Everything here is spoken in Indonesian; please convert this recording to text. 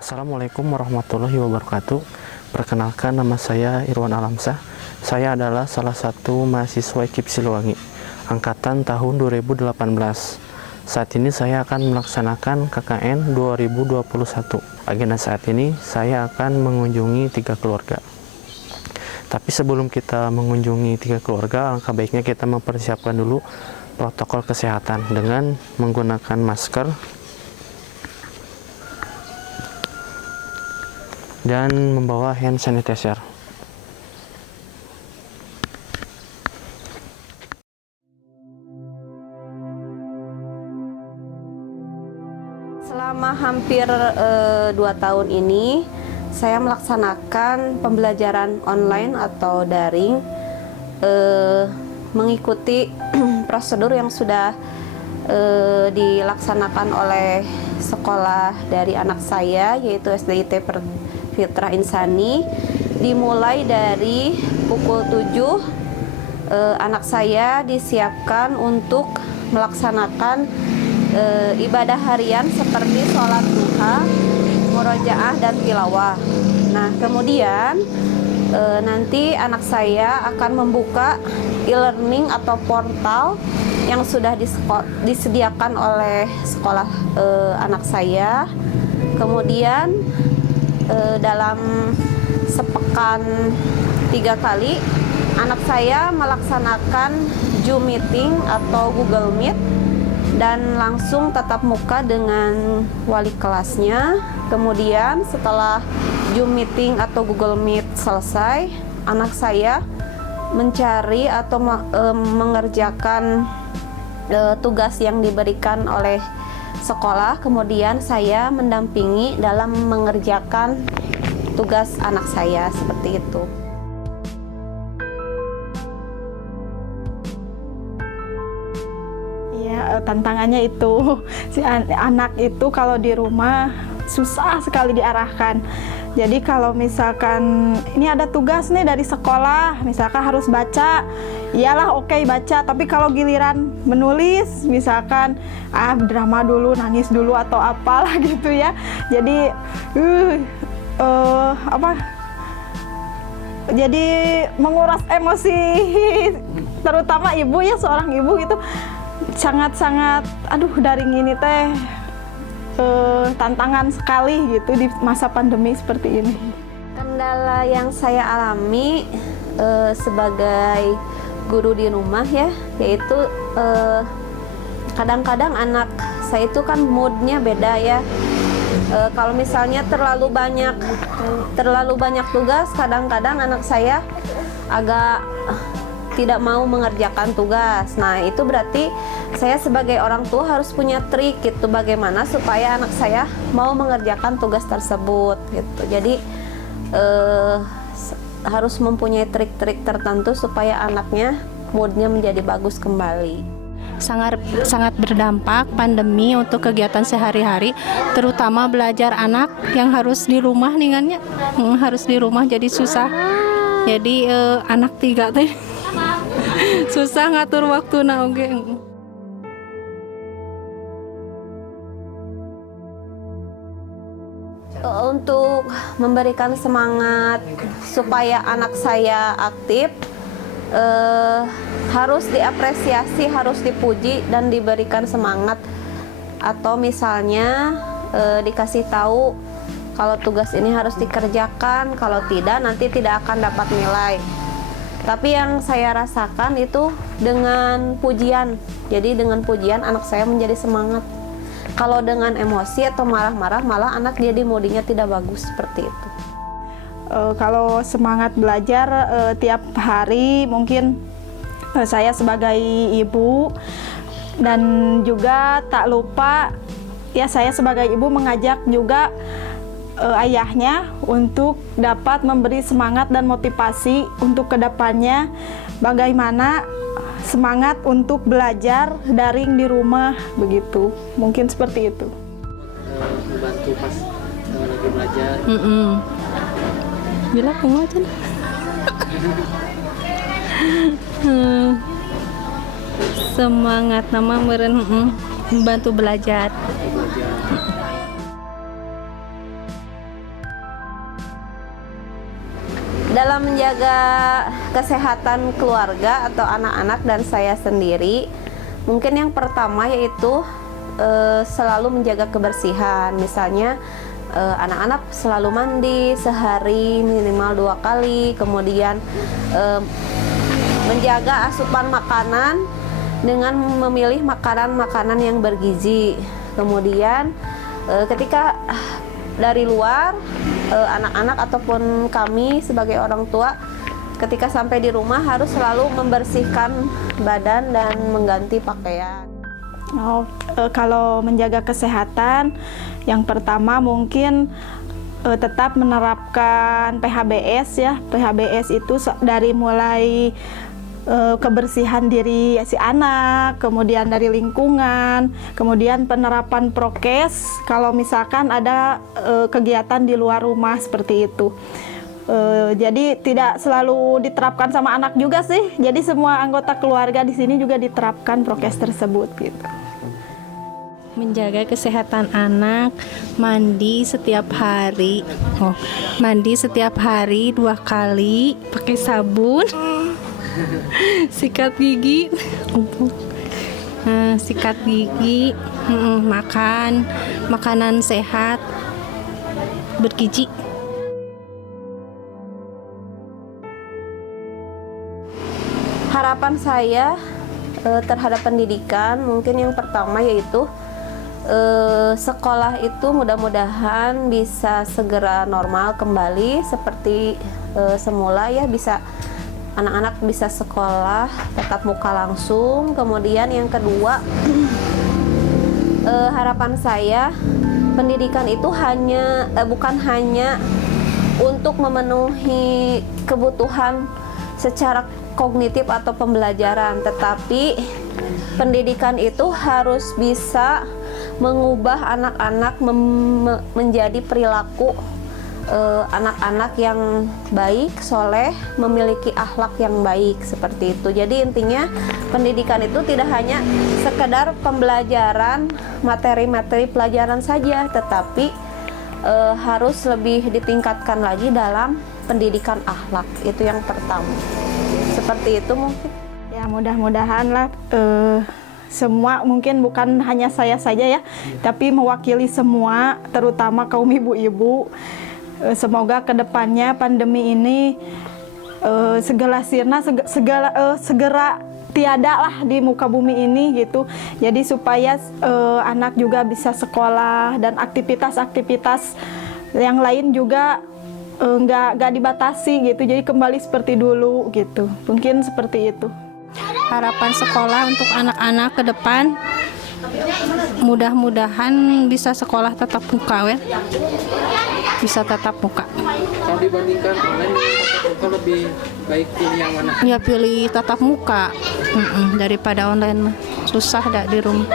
Assalamualaikum warahmatullahi wabarakatuh. Perkenalkan, nama saya Irwan Alamsah. Saya adalah salah satu mahasiswa IKIP Siliwangi, angkatan tahun 2018. Saat ini saya akan melaksanakan KKN 2021. Agenda saat ini saya akan mengunjungi 3 keluarga. Tapi sebelum kita mengunjungi 3 keluarga, alangkah baiknya kita mempersiapkan dulu protokol kesehatan dengan menggunakan masker dan membawa hand sanitizer. Selama hampir 2 tahun ini, saya melaksanakan pembelajaran online atau daring, mengikuti prosedur yang sudah dilaksanakan oleh sekolah dari anak saya, yaitu SDIT Fitrah Insani. Dimulai dari pukul 7, anak saya disiapkan untuk melaksanakan ibadah harian seperti sholat duha, murojaah, dan tilawah. Nah, kemudian nanti anak saya akan membuka e-learning atau portal yang sudah disediakan oleh sekolah anak saya. Kemudian dalam sepekan 3 kali anak saya melaksanakan Zoom meeting atau Google Meet dan langsung tatap muka dengan wali kelasnya. Kemudian setelah Zoom meeting atau Google Meet selesai, anak saya mencari atau mengerjakan tugas yang diberikan oleh sekolah. Kemudian saya mendampingi dalam mengerjakan tugas anak saya, seperti itu. Tantangannya itu si anak itu kalau di rumah susah sekali diarahkan. Jadi kalau misalkan ini ada tugas nih dari sekolah, misalkan harus baca, iyalah oke, baca. Tapi kalau giliran menulis, misalkan drama dulu, nangis dulu atau apalah gitu ya. Jadi jadi menguras emosi, terutama ibu ya, seorang ibu gitu. Sangat-sangat, daring ini teh tantangan sekali gitu di masa pandemi seperti ini. Kendala yang saya alami sebagai guru di rumah ya, yaitu kadang-kadang anak saya itu kan moodnya beda ya. Kalau misalnya terlalu banyak tugas, kadang-kadang anak saya agak tidak mau mengerjakan tugas. Nah, itu berarti saya sebagai orang tua harus punya trik gitu, bagaimana supaya anak saya mau mengerjakan tugas tersebut gitu. Jadi harus mempunyai trik-trik tertentu supaya anaknya moodnya menjadi bagus kembali. Sangat berdampak pandemi untuk kegiatan sehari-hari, terutama belajar anak yang harus di rumah ningannya, harus di rumah jadi susah. Jadi anak 3 teh susah ngatur waktu oge. Untuk memberikan semangat supaya anak saya aktif, harus diapresiasi, harus dipuji dan diberikan semangat. Atau misalnya dikasih tahu kalau tugas ini harus dikerjakan, kalau tidak nanti tidak akan dapat nilai. Tapi yang saya rasakan itu dengan pujian. Jadi dengan pujian anak saya menjadi semangat. Kalau dengan emosi atau marah-marah, malah anak jadi moodnya tidak bagus, seperti itu. Kalau semangat belajar tiap hari, mungkin saya sebagai ibu dan juga tak lupa ya, saya sebagai ibu mengajak juga ayahnya untuk dapat memberi semangat dan motivasi untuk kedepannya, bagaimana semangat untuk belajar daring di rumah, begitu. Mungkin seperti itu. Membantu pas lagi belajar. Bila kamu aja. Semangat nama meureun membantu belajar. dalam menjaga kesehatan keluarga atau anak-anak dan saya sendiri, mungkin yang pertama yaitu selalu menjaga kebersihan. Misalnya anak-anak selalu mandi sehari minimal 2 kali, kemudian menjaga asupan makanan dengan memilih makanan-makanan yang bergizi. Kemudian ketika dari luar, anak-anak ataupun kami sebagai orang tua ketika sampai di rumah harus selalu membersihkan badan dan mengganti pakaian. Kalau menjaga kesehatan, yang pertama mungkin tetap menerapkan PHBS ya. PHBS itu dari mulai kebersihan diri si anak, kemudian dari lingkungan, kemudian penerapan prokes kalau misalkan ada kegiatan di luar rumah seperti itu. Jadi tidak selalu diterapkan sama anak juga sih. Jadi semua anggota keluarga di sini juga diterapkan prokes tersebut gitu. Menjaga kesehatan anak, mandi setiap hari. Mandi setiap hari 2 kali, pakai sabun. Sikat gigi. Sikat gigi, makan makanan sehat, bergizi. Harapan saya terhadap pendidikan mungkin yang pertama yaitu sekolah itu mudah-mudahan bisa segera normal kembali seperti semula ya, bisa anak-anak bisa sekolah tatap muka langsung. Kemudian yang kedua, harapan saya pendidikan itu bukan hanya untuk memenuhi kebutuhan secara kognitif atau pembelajaran, tetapi pendidikan itu harus bisa mengubah anak-anak menjadi perilaku anak-anak yang baik, soleh, memiliki akhlak yang baik seperti itu. Jadi intinya pendidikan itu tidak hanya sekedar pembelajaran materi-materi pelajaran saja, tetapi harus lebih ditingkatkan lagi dalam pendidikan akhlak. Itu yang pertama. Seperti itu mungkin. Ya mudah-mudahan lah semua, mungkin bukan hanya saya saja ya, tapi mewakili semua, terutama kaum ibu-ibu. Semoga kedepannya pandemi ini segala segera tiada lah di muka bumi ini gitu. Jadi supaya anak juga bisa sekolah dan aktivitas-aktivitas yang lain juga nggak dibatasi gitu. Jadi kembali seperti dulu gitu. Mungkin seperti itu. Harapan sekolah untuk anak-anak ke depan, mudah-mudahan bisa sekolah tatap muka, bisa tatap muka. Kalau dibandingkan online dengan tatap muka, lebih baik pilih yang mana? Ya pilih tatap muka daripada online mah susah dah di rumah.